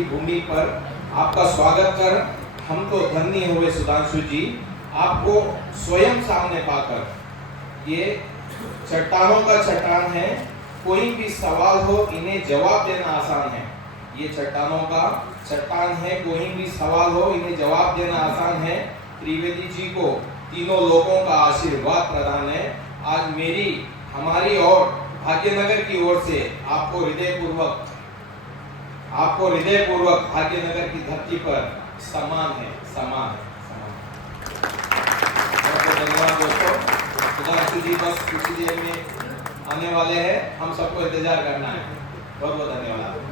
की भूमि पर आपका स्वागत कर हम तो धन्य हुए सुधांशु जी, आपको स्वयं सामने पाकर। ये चट्टानों का चट्टान है, कोई भी सवाल हो इन्हें जवाब देना आसान है। ये चट्टानों का चट्टान है, कोई भी सवाल हो इन्हें जवाब देना आसान है। त्रिवेदी जी को तीनों लोगों का आशीर्वाद प्रदान है। आज मेरी हमारी और भाग्यनगर की ओर से आपको हृदयपूर्वक भाग्यनगर की धरती पर सम्मान है। बहुत धन्यवाद दोस्तों। सुधांशु जी बस कुछ ही देर में आने वाले हैं, हम सबको इंतजार करना है। बहुत बहुत धन्यवाद।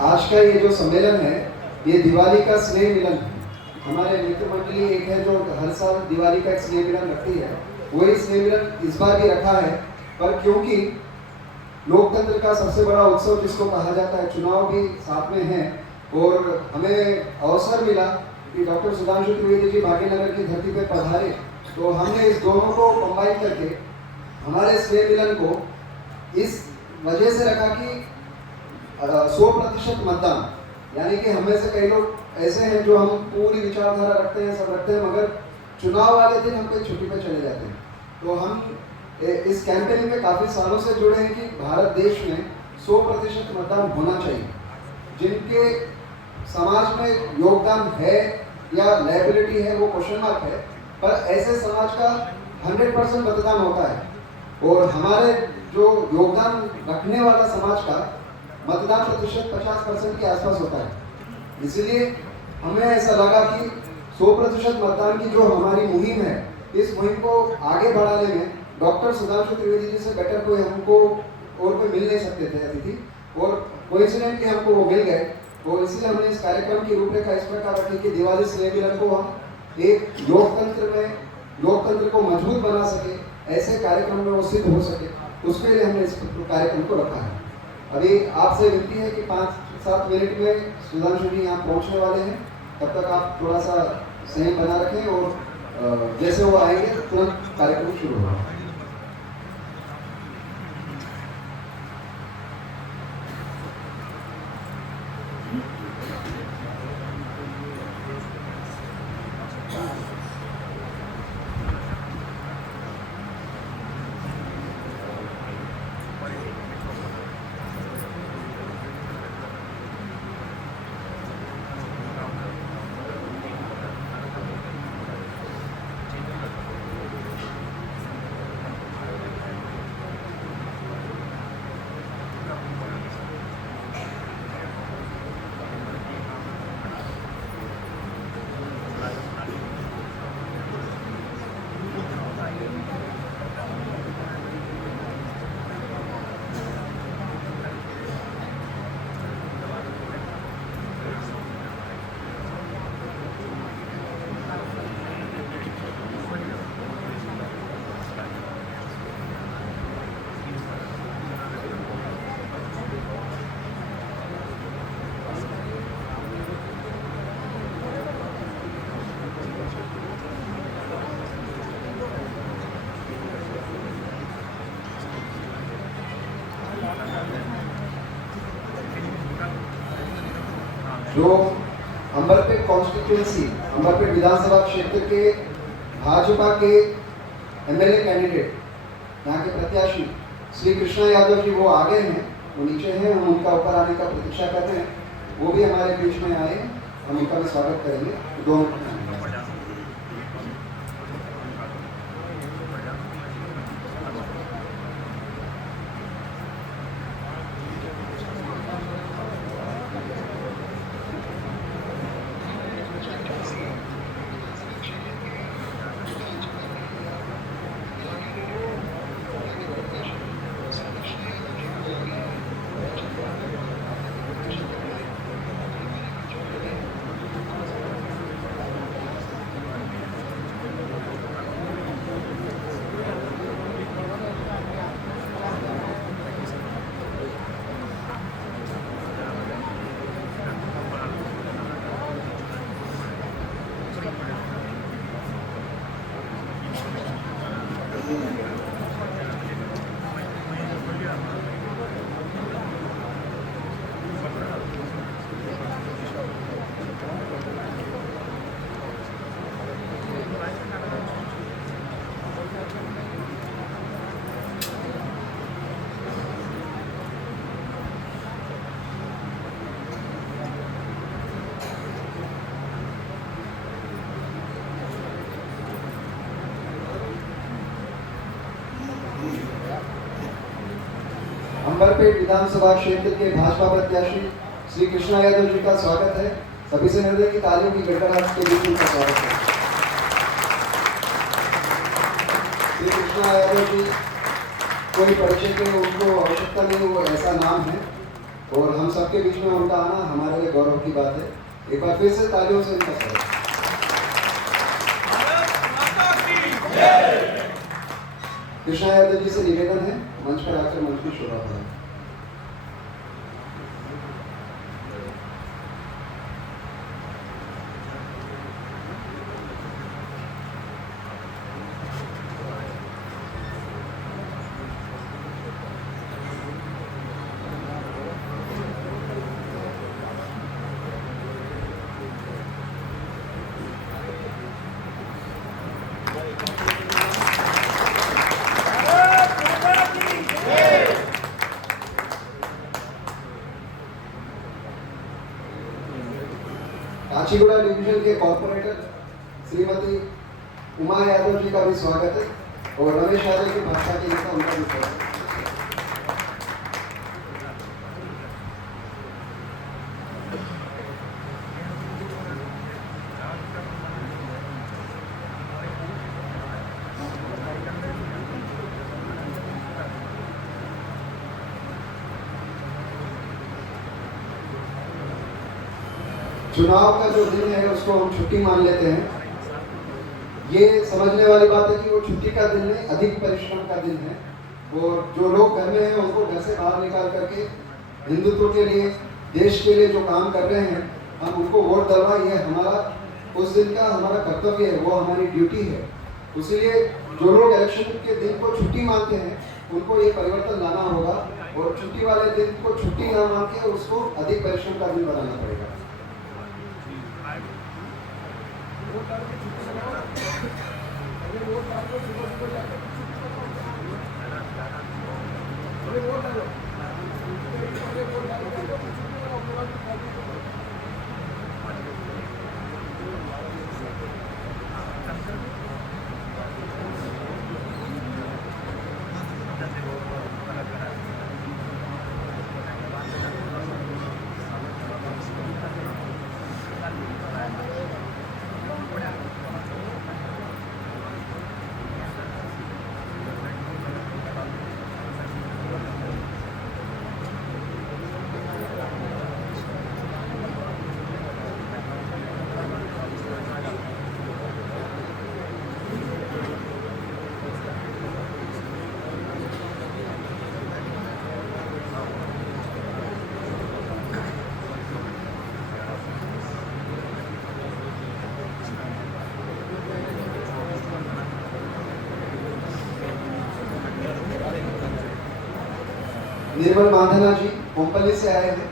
आज का ये जो सम्मेलन है ये दिवाली का स्नेह मिलन है। हमारे मित्र मंडली एक है जो हर साल दिवाली का एक स्नेह मिलन रखती है, वही स्नेह मिलन इस बार भी रखा है। पर क्योंकि लोकतंत्र का सबसे बड़ा उत्सव जिसको कहा जाता है, चुनाव भी साथ में है और हमें अवसर मिला कि डॉक्टर सुधांशु त्रिवेदी जी भाग्यनगर की धरती पर पधारे, तो हमने इस दोनों को कंबाइन करके हमारे स्नेह मिलन को इस वजह से रखा कि 100% मतदान, यानी कि हमें से कई लोग ऐसे हैं जो हम पूरी विचारधारा रखते हैं, सब रखते हैं, मगर चुनाव वाले दिन हम कहीं छुट्टी पे चले जाते हैं। तो हम इस कैंपेन में काफ़ी सालों से जुड़े हैं कि भारत देश में 100% मतदान होना चाहिए। जिनके समाज में योगदान है या लायबिलिटी है वो क्वेश्चन मार्क है, पर ऐसे समाज का 100% मतदान होता है और हमारे जो योगदान रखने वाला समाज का मतदान प्रतिशत 50% के आसपास होता है। इसलिए हमें ऐसा लगा कि 100% मतदान की जो हमारी मुहिम है, इस मुहिम को आगे बढ़ाने में डॉक्टर सुधांशु त्रिवेदी जी से बेटर कोई हमको और कोई मिल नहीं सकते थे अतिथि, और कोइंसिडेंटली हमको वो मिल गए। तो इसलिए हमने इस कार्यक्रम की रूपरेखा इस प्रकार रखी कि दिवाली स्नेह मिलन को हम एक लोकतंत्र को मजबूत बना सके, ऐसे कार्यक्रम में वो सिद्ध हो सके, उसके लिए हमने इस कार्यक्रम को रखा है। अभी आपसे विनती है कि 5-7 मिनट में सुधांशु जी यहाँ पहुँचने वाले हैं, तब तक आप थोड़ा सा संयम बना रखें और जैसे वो आएंगे तो तुरंत कार्यक्रम शुरू होगा। जो अंबरपेट कॉन्स्टिट्यूएंसी, अंबरपेट विधानसभा क्षेत्र के भाजपा के एमएलए कैंडिडेट, यहाँ के प्रत्याशी श्री कृष्णा यादव जी, वो आगे हैं, वो नीचे हैं, हम उनका ऊपर आने का प्रतीक्षा करते हैं। वो भी हमारे बीच में आए, हम उनका भी स्वागत करेंगे। दोनों अंबरपेट विधानसभा क्षेत्र के भाजपा प्रत्याशी श्री कृष्णा यादव जी का स्वागत है। सभी से निवेदन की तालियों की गड़गड़ाहट के बीच उनका स्वागत है। श्री कृष्णा यादव जी कोई परिचय की उनको आवश्यकता नहीं, वो ऐसा नाम है और हम सबके बीच में उनका आना हमारे लिए गौरव की बात है। एक बार फिर से तालियों से उनका स्वागत। कृष्णा यादव जी से निवेदन है मंच पर आकर मंच की शोभा बढ़ाएं। काचीगुड़ा डिवीजन के कॉर्पोरेटर श्रीमती उमा यादव जी का भी स्वागत है और रमेश यादव की भाषा के नेता उनका भी स्वागत है। चुनाव का जो दिन है उसको हम छुट्टी मान लेते हैं। ये समझने वाली बात है कि वो छुट्टी का दिन नहीं, अधिक परिश्रम का दिन है और जो लोग घर में हैं उनको घर से बाहर निकाल करके हिंदुत्व के लिए, देश के लिए जो काम कर रहे हैं, हम उनको वोट दिलवाएं, ये हमारा उस दिन का हमारा कर्तव्य है, वो हमारी ड्यूटी है। इसीलिए जो लोग इलेक्शन के दिन को छुट्टी मानते हैं उनको ये परिवर्तन लाना होगा और छुट्टी वाले दिन को छुट्टी ना मान के उसको अधिक परिश्रम का दिन बनाना पड़ेगा। निर्मल मांधना जी कोम्पली से आए हैं,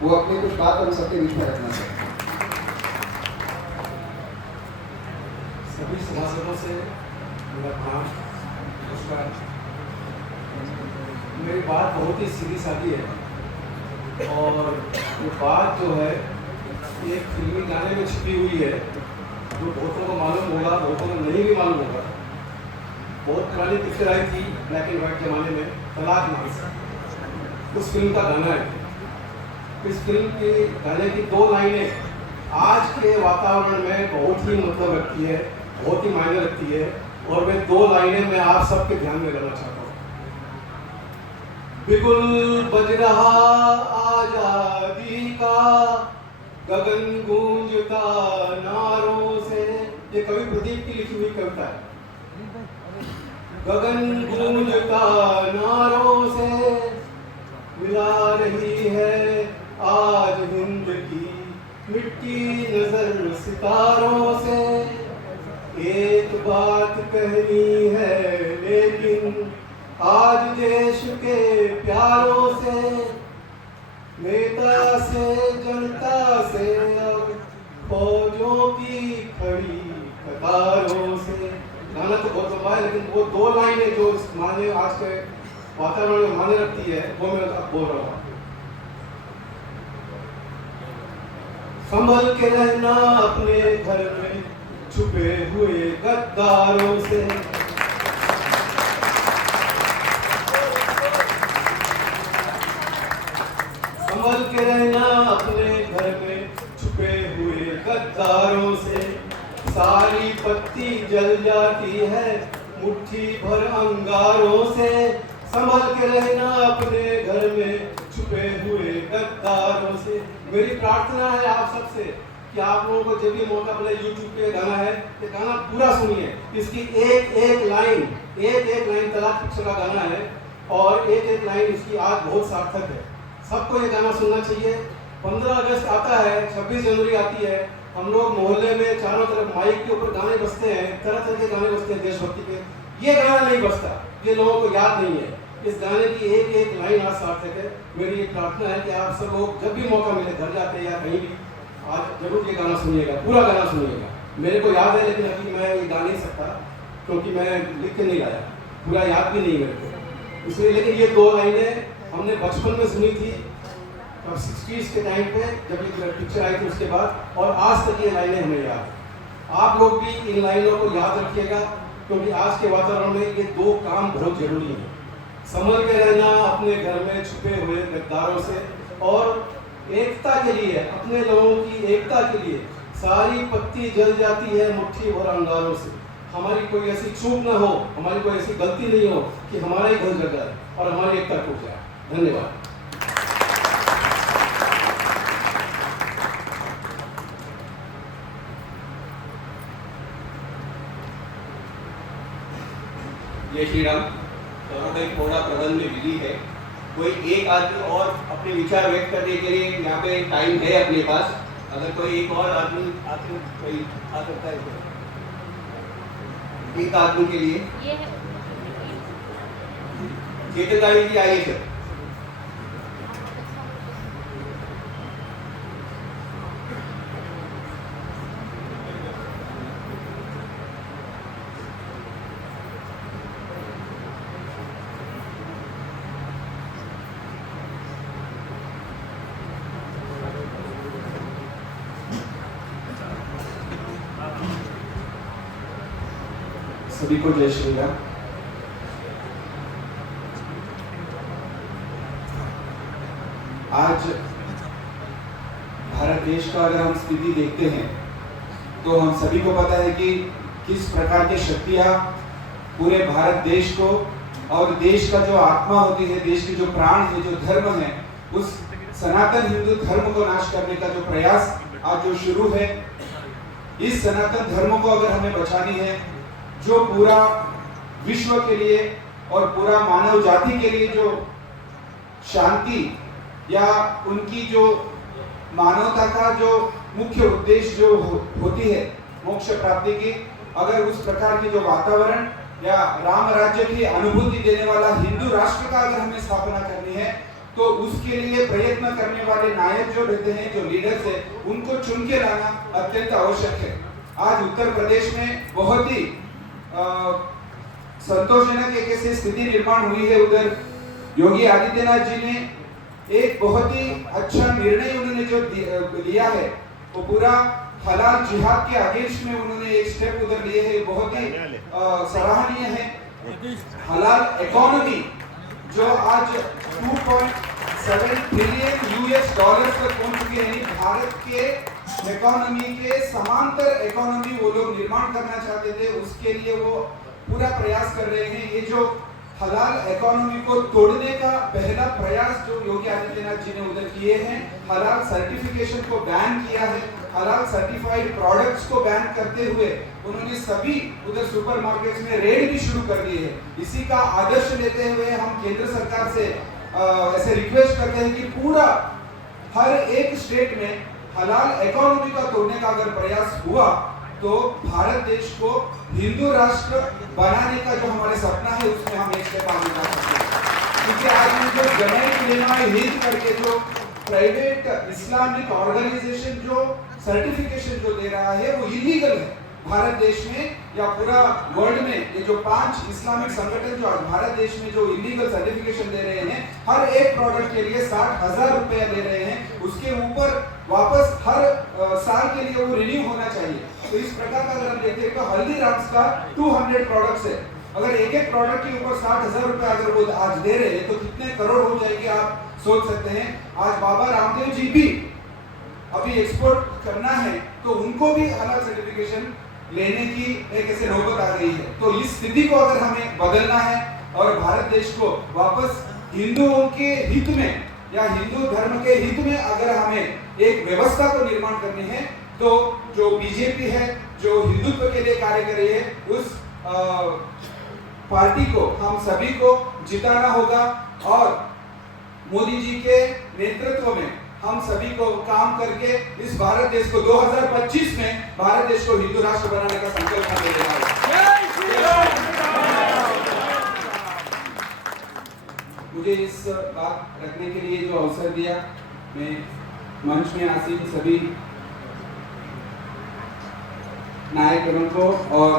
वो अपनी कुछ बात हम सबके बीच में रखना चाहते हैं। सभी सभासदों से मेरा प्रणाम, नमस्कार। मेरी बात बहुत ही सीधी सादी है और ये बात जो है एक फिल्मी गाने में छिपी हुई है जो बहुतों को मालूम होगा, बहुतों को नहीं भी मालूम होगा। बहुत पुरानी पिक्चर आई थी ब्लैक एंड व्हाइट जमाने में, तलाक नाम से, उस फिल्म का गाना है। इस फिल्म के गाने की 2 लाइनें आज के वातावरण में बहुत ही मतलब रखती है, बहुत ही मायने रखती है और वे 2 लाइनें मैं आप सबके ध्यान में लाना चाहता हूँ। बिगुल बज रहा आजादी का, गगन गूंजता नारों से। ये कवि प्रदीप की लिखी हुई कविता है। गगन गूंजता नारों से मिला रही है आज हिंद की मिट्टी नजर सितारों से। एक बात कहनी है लेकिन आज देश के प्यारों से, नेता से जनता से अब फौजों की खड़ी कतारों से। गाना तो बहुत लंबा है लेकिन वो 2 लाइनें जो माने आज के वातावरण में माने रखती है वो मैं अब बोल रहा हूँ। संभल के रहना अपने घर में छुपे हुए गद्दारों से। संभल के रहना अपने घर में छुपे हुए गद्दारों से। सारी पत्ती जल जाती है मुट्ठी भर अंगारों से। संभल के रहना अपने घर में छुपे हुए गद्दारों से। मेरी प्रार्थना है आप सबसे कि आप लोगों को जब भी मौका मिले, यूट्यूब पे गाना है, ये गाना पूरा सुनिए। इसकी एक एक लाइन तलाक पिक्चर का गाना है और एक एक लाइन इसकी आज बहुत सार्थक है। सबको ये गाना सुनना चाहिए। 15 अगस्त आता है, 26 जनवरी आती है, हम लोग मोहल्ले में चारों तरफ माइक के ऊपर गाने बजते हैं, तरह तरह के गाने बजते हैं देशभक्ति के। ये गाना नहीं बजता, ये लोगों को याद नहीं है। इस गाने की एक एक लाइन आज सार्थक है। मेरी ये प्रार्थना है कि आप सब लोग जब भी मौका मिले, घर जाते या कहीं भी, आज जरूर ये गाना सुनिएगा, पूरा गाना सुनिएगा। मेरे को याद है लेकिन अभी मैं ये गा नहीं सकता क्योंकि मैं लिख के नहीं लाया, पूरा याद भी नहीं मेरे को, इसलिए। लेकिन ये 2 लाइनें हमने बचपन में सुनी थी, और 60s के टाइम पे जब ये पिक्चर आई थी उसके बाद, और आज तक ये लाइनें हमें याद। आप लोग भी इन लाइनों को याद रखिएगा क्योंकि आज के वातावरण में ये 2 काम बहुत जरूरी है। संभल के रहना अपने घर में छुपे हुए गद्दारों से, और एकता के लिए, अपने लोगों की एकता के लिए सारी पत्ती जल जाती है मुट्ठी भर अंगारों से। हमारी कोई ऐसी चूक ना हो, हमारी कोई ऐसी गलती नहीं हो कि हमारा ही घर जल जाए और हमारी एकता टूट जाए। धन्यवाद। जय श्री राम। दोनों का एक थोड़ा प्रबंध में विधि है। कोई एक आदमी और अपने विचार व्यक्त करने के लिए यहाँ पे टाइम है अपने पास। अगर कोई एक और आदमी आके कोई आ सकता है तो एक आदमी के लिए चेतनदारी जी आइए सर। सभी को जय श्री राम। आज भारत देश का अगर हम स्थिति देखते हैं तो हम सभी को पता है कि किस प्रकार की शक्तियां पूरे भारत देश को और देश का जो आत्मा होती है, देश की जो प्राण है, जो धर्म है, उस सनातन हिंदू धर्म को नाश करने का जो प्रयास आज जो शुरू है, इस सनातन धर्म को अगर हमें बचानी है, जो पूरा विश्व के लिए और पूरा मानव जाति के लिए जो शांति या उनकी जो मानवता का जो मुख्य उद्देश्य जो होती है मोक्ष प्राप्ति की, अगर उस प्रकार की जो वातावरण या राम राज्य की अनुभूति देने वाला हिंदू राष्ट्र का अगर हमें स्थापना करनी है, तो उसके लिए प्रयत्न करने वाले नायक जो रहते हैं, जो लीडर्स है, उनको चुन के लाना अत्यंत आवश्यक है। आज उत्तर प्रदेश में बहुत ही संतोषजनक एक ऐसी स्थिति निर्माण हुई है। उधर योगी आदित्यनाथ जी ने एक बहुत ही अच्छा निर्णय उन्होंने जो लिया है, वो पूरा हलाल जिहाद के अगेंस्ट में उन्होंने एक स्टेप उधर लिए है, बहुत ही सराहनीय है। हलाल इकोनॉमी जो आज 2.7 ट्रिलियन यूएस डॉलर्स तक पहुंच चुकी है, यानी भारत के इकोनॉमी के समांतर इकोनॉमी वो लोग निर्माण करना चाहते थे, उसके लिए वो पूरा प्रयास कर रहे हैं। ये जो हलाल इकोनॉमी को तोड़ने का पहला प्रयास जो योगी आदित्यनाथ जी ने उधर किए हैं, हलाल सर्टिफिकेशन को बैन किया है, हलाल सर्टिफाइड प्रोडक्ट्स को बैन करते हुए उन्होंने सभी उधर सुपरमार्केट्स में रेड भी शुरू कर दिए हैं। इसी का आदर्श लेते हुए हम केंद्र सरकार से ऐसे रिक्वेस्ट करते हैं कि पूरा हर एक स्टेट में हलाल इकोनॉमी का तोड़ने का अगर प्रयास हुआ तो भारत देश को हिंदू राष्ट्र बनाने का जो हमारे सपना है उसमें हम एक स्टेप आगे जा सकते हैं। क्योंकि आज हम जो जमात उलेमा हिंद करके जो प्राइवेट इस्लामिक ऑर्गेनाइजेशन जो सर्टिफिकेशन जो दे रहा है वो इलीगल है भारत देश में या पूरा वर्ल्ड में। ये जो 5 इस्लामिक संगठन जो आज भारत देश में जो इलीगल सर्टिफिकेशन दे रहे हैं, हर एक प्रोडक्ट के लिए 60,000 रुपया दे रहे हैं, उसके ऊपर वापस हर साल के लिए वो रिन्यू होना चाहिए। तो इस प्रकार का अगर हम देखते हैं तो हल्दीराम्स का 200 प्रोडक्ट्स है, अगर एक एक प्रोडक्ट के ऊपर 60,000 रुपए अगर वो आज दे रहे हैं तो कितने करोड़ हो जाएंगे आप सोच सकते हैं। आज बाबा रामदेव जी भी अभी एक्सपोर्ट करना है तो उनको भी हलाल सर्टिफिकेशन लेने की एक ऐसे नौबत आ गई है। तो इस स्थिति को अगर हमें बदलना है और भारत देश को वापस हिंदुओं के हित में या हिंदू धर्म के हित में अगर हमें एक व्यवस्था को निर्माण करनी है तो जो बीजेपी है जो हिंदुत्व के लिए कार्य कर रही है उस पार्टी को हम सभी को जिताना होगा और मोदी जी के नेतृत्व में हम सभी को काम करके इस भारत देश को 2025 में भारत देश को हिंदू राष्ट्र बनाने का संकल्प हमें लेना है। मुझे इस बात रखने के लिए जो अवसर दिया, मैं मंच में आसीन सभी नायकों को और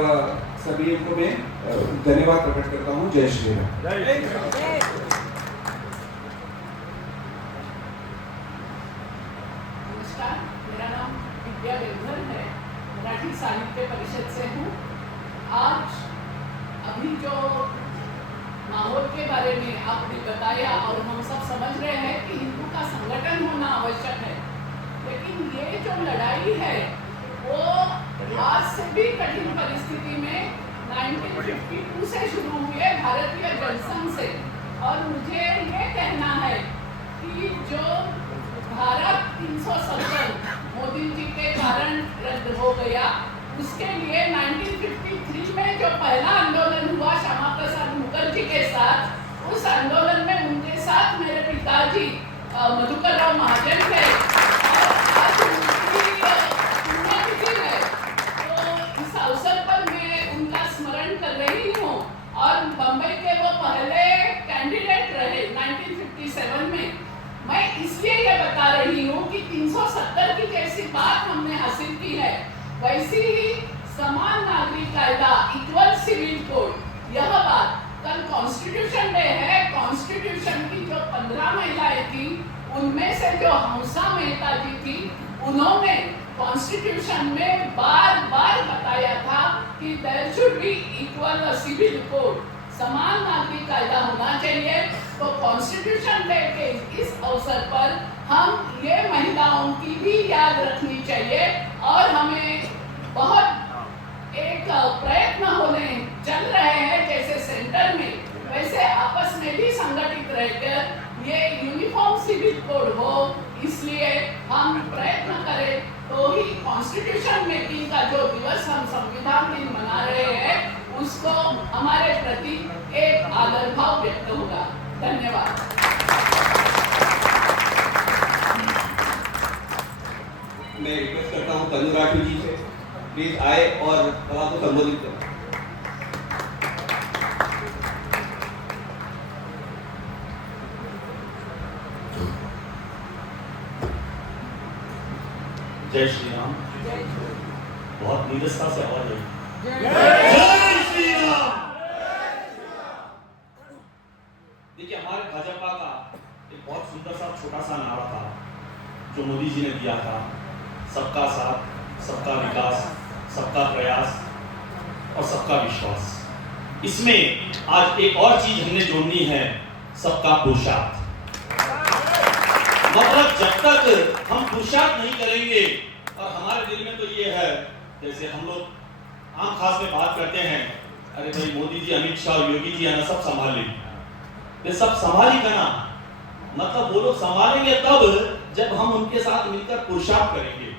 सभी को मैं धन्यवाद प्रकट करता हूँ। जय श्री राम। नमस्कार, मेरा नाम विद्या देवधर है, मराठी साहित्य परिषद से हूँ। आज अभी जो माहौल के बारे में आपने बताया और हम सब समझ रहे हैं कि हिंदू का संगठन होना आवश्यक है, लेकिन ये जो लड़ाई है वो आज से भी कठिन परिस्थिति में 1952 से शुरू हुई है भारतीय जनसंघ से। और मुझे ये कहना है कि जो भारत 370 मोदी जी के कारण रद्द हो गया, उसके लिए 1953 में जो पहला आंदोलन हुआ श्यामा प्रसाद मुखर्जी के साथ, उस आंदोलन में उनके साथ मेरे पिताजी मधुकर राव महाजन थे और आज उनकी पुण्यतिथि है, तो इस अवसर पर मैं उनका स्मरण कर रही हूँ। और बम्बई के वो पहले कैंडिडेट रहे 1957 में। मैं इसलिए ये बता रही हूँ कि 370 की जैसी बात हमने हासिल की है, वैसी ही समान नागरिक कायदा, इक्वल सिविल कोड, यह बात कल कॉन्स्टिट्यूशन डे है। कॉन्स्टिट्यूशन की जो 15 महिलाएं थी, उनमें से जो हंसा मेहता जी थी, उन्होंने कॉन्स्टिट्यूशन में बार बार बताया था कि there should be equal civil code, समान नागरिक कायदा होना चाहिए। तो कॉन्स्टिट्यूशन डे के इस अवसर पर हम ये महिलाओं की भी याद रखनी चाहिए और हमें बहुत एक प्रयत्न होने चल रहे हैं, जैसे सेंटर में वैसे आपस में भी संगठित रहकर ये यूनिफॉर्म सिविल कोड हो। इसलिए हम प्रयत्न करें तो ही कॉन्स्टिट्यूशन मेकिंग का जो दिवस हम संविधान दिन मना रहे हैं, उसको हमारे प्रति एक आदर भाव व्यक्त होगा। धन्यवाद। मैं रिक्वेस्ट करता हूँ कन्नू राठौर जी से, प्लीज आए और सभा को संबोधित करें। जय श्री राम। बहुत नीरसता से आवाज आई। जय श्री राम। देखिए, हमारे भाजपा का एक बहुत सुंदर सा छोटा सा नारा था जो मोदी जी ने दिया था, सबका साथ, सबका विकास, सबका प्रयास और सबका विश्वास। इसमें आज एक और चीज हमने जोड़नी है, सबका पुरुषार्थ। मतलब जब तक हम पुरुषार्थ नहीं करेंगे, और हमारे दिल में तो ये है, जैसे हम लोग आम खास में बात करते हैं, अरे भाई मोदी जी, अमित शाह और योगी जी आना सब संभाल लेंगे, ये सब संभालेगा ना। मतलब वो लोग संभालेंगे तब जब हम उनके साथ मिलकर पुरुषार्थ करेंगे।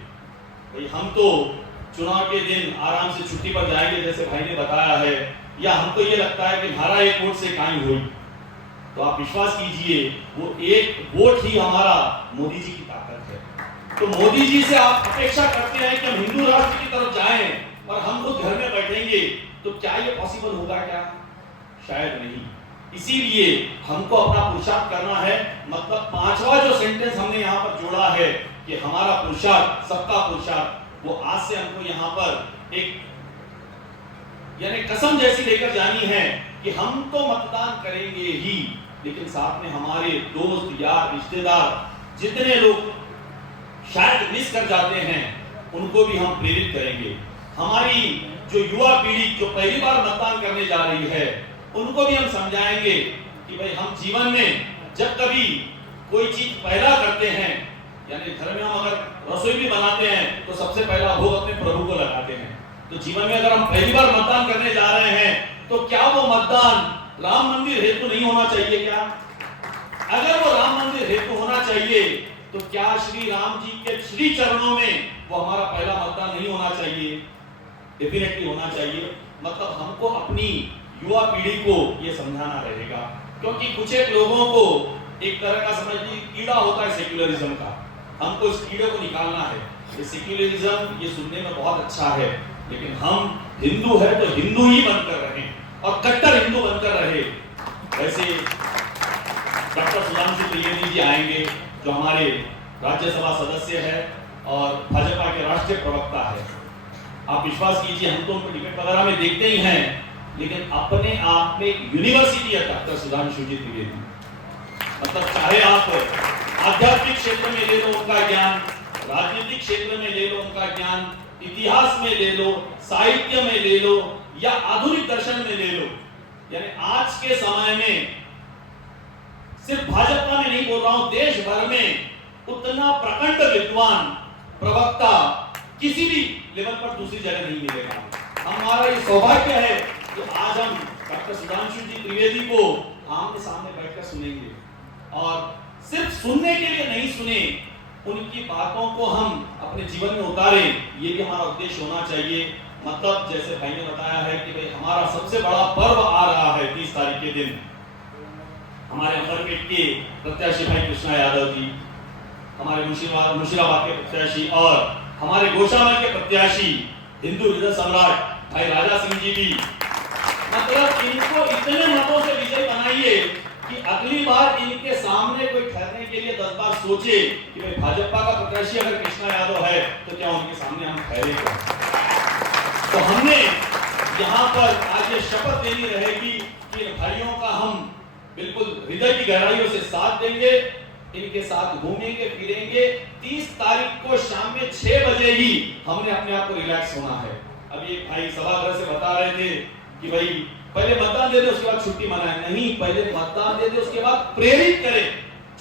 भाई हम तो चुनाव के दिन आराम से छुट्टी पर जाएंगे जैसे भाई ने बताया है, या हमको ये लगता है कि हमारा एक वोट से कायम हुई, तो आप विश्वास कीजिए वो एक वोट ही हमारा मोदी जी की ताकत है। तो मोदी जी से आप अपेक्षा करते हैं कि हम हिंदू राष्ट्र की तरफ जाएं और हम खुद घर में बैठेंगे, तो क्या ये पॉसिबल होगा? क्या शायद नहीं। इसीलिए हमको अपना पुरुषार्थ करना है। मतलब पांचवा जो सेंटेंस हमने यहाँ पर जोड़ा है कि हमारा पुरुषार्थ, सबका पुरुषार्थ, वो आज से हमको यहाँ पर एक यानी कसम जैसी लेकर जानी है कि हम तो मतदान करेंगे ही, लेकिन साथ में हमारे दोस्त, यार, रिश्तेदार, जितने लोग शायद मिस कर जाते हैं, उनको भी हम प्रेरित करेंगे। हमारी जो युवा पीढ़ी जो पहली बार मतदान करने जा रही है उनको भी हम समझाएंगे कि भाई हम जीवन में जब कभी कोई चीज पहला करते हैं, यानी घर में हम अगर रसोई भी बनाते हैं तो सबसे पहला भोग अपने प्रभु को लगाते हैं। तो जीवन में अगर हम पहली बार मतदान करने जा रहे हैं तो क्या वो मतदान राम मंदिर हेतु नहीं होना चाहिए क्या? अगर वो राम मंदिर हेतु होना चाहिए तो क्या श्री राम जी के श्री चरणों में वो हमारा पहला मतदान नहीं होना चाहिए? डेफिनेटली होना चाहिए। मतलब हमको अपनी युवा पीढ़ी को ये समझाना रहेगा, क्योंकि कुछ एक लोगों को एक तरह का समझ लीजिए कीड़ा होता है सेक्युलरिज्म का, हमको इस कीड़े को निकालना है। ये सेक्युलरिज्म ये सुनने में बहुत अच्छा है, लेकिन हम हिंदू है तो हिंदू ही बनकर रहें और कट्टर हिंदू बनकर रहे। वैसे डॉक्टर सुधांशु त्रिवेदी जी आएंगे जो हमारे राज्यसभा सदस्य है और भाजपा के राष्ट्रीय प्रवक्ता है। आप विश्वास कीजिए हम तो उनको डिबेट वगैरह में देखते ही हैं, लेकिन अपने आप में यूनिवर्सिटी है डॉक्टर सुधांशु जी त्रिवेदी। मतलब चाहे आप आध्यात्मिक क्षेत्र में ले लो उनका ज्ञान, राजनीतिक क्षेत्र में ले लो उनका ज्ञान, इतिहास में ले लो, साहित्य में ले लो या आधुनिक दर्शन में ले लो, यानी आज के समय में सिर्फ भाजपा में नहीं बोल रहा हूं, देश भर में उतना प्रखंड विद्वान प्रवक्ता किसी भी लेवल पर दूसरी जगह नहीं मिलेगा। हमारा ये सौभाग्य है कि आज हम डॉक्टर सुधांशु जी त्रिवेदी को आमने सामने बैठकर सुनेंगे और सिर्फ सुनने के लिए नहीं सुने, उनकी बातों को हम अपने जीवन में उतारें, ये भी हमारा उद्देश्य होना चाहिए। मतलब जैसे भाई ने बताया है कि भाई हमारा सबसे बड़ा पर्व आ रहा है 30 तारीख के दिन। हमारे अमरपेट के प्रत्याशी भाई कृष्णा यादव जी, हमारे मुर्शिदाबाद के प्रत्याशी और हमारे गोशामल के प्रत्याशी हिंदू हृदय सम्राट भाई राजा सिंह जी भी, मतलब इनको इतने मतों से विजयी बनाइए कि अगली बार इनके सामने कोई ठहरने के लिए 10 बार सोचे कि भाई भाजपा का प्रत्याशी अगर कृष्णा यादव है तो क्या उनके सामने हम ठहरेंगे। तो हमने यहाँ पर आज ये शपथ लेनी रहेगी कि इन भाइयों का हम बिल्कुल हृदय की गहराइयों से साथ देंगे, इनके साथ घूमेंगे फिरेंगे। 30 तारीख को शाम में 6 बजे ही हमने अपने आप को रिलैक्स होना है। अभी एक भाई सभागृह से बता रहे थे कि भाई पहले मतदान दे दे उसके बाद छुट्टी मनाएं। नहीं, पहले मतदान दे दे उसके बाद प्रेरित करें।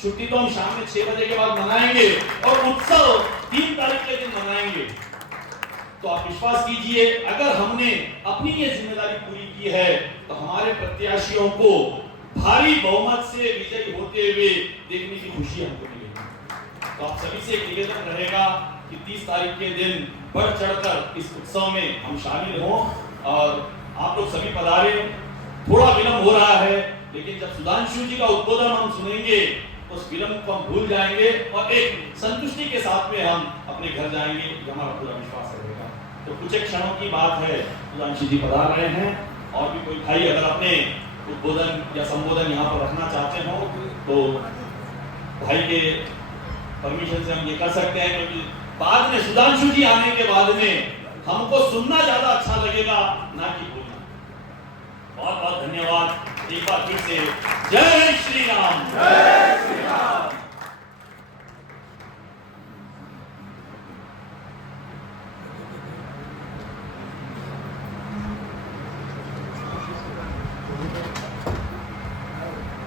छुट्टी तो हम शाम में 6 बजे के बाद मनाएंगे और उत्सव 3 तारीख के दिन मनाएंगे। तो आप विश्वास कीजिए अगर हमने अपनी ये जिम्मेदारी पूरी की है तो हमारे प्रत्याशियों को भारी बहुमत से विजयी होते हुए देखने की खुशी हमको मिलेगी। तो आप सभी से एक निवेदन रहेगा कि 30 तारीख के दिन बढ़ चढ़कर इस उत्सव में हम शामिल हों और आप लोग सभी पधारे। थोड़ा विलंब हो रहा है, लेकिन जब सुधांशु जी का उद्बोधन हम सुनेंगे उस विलंब को हम भूल जाएंगे और एक संतुष्टि के साथ में हम अपने घर जाएंगे, ये हमारा पूरा विश्वास रहेगा। तो कुछ एक क्षणों की बात है, सुधांशु जी पधार रहे हैं और भी कोई भाई अगर अपने उद्बोधन या संबोधन यहाँ पर रखना चाहते हो तो भाई के परमिशन से हम ये कर सकते हैं, क्योंकि बाद में सुधांशु जी आने के बाद में हमको सुनना ज्यादा अच्छा लगेगा ना कि बोलना। बहुत बहुत धन्यवाद। एक बार फिर से जय श्री राम। जय श्री राम।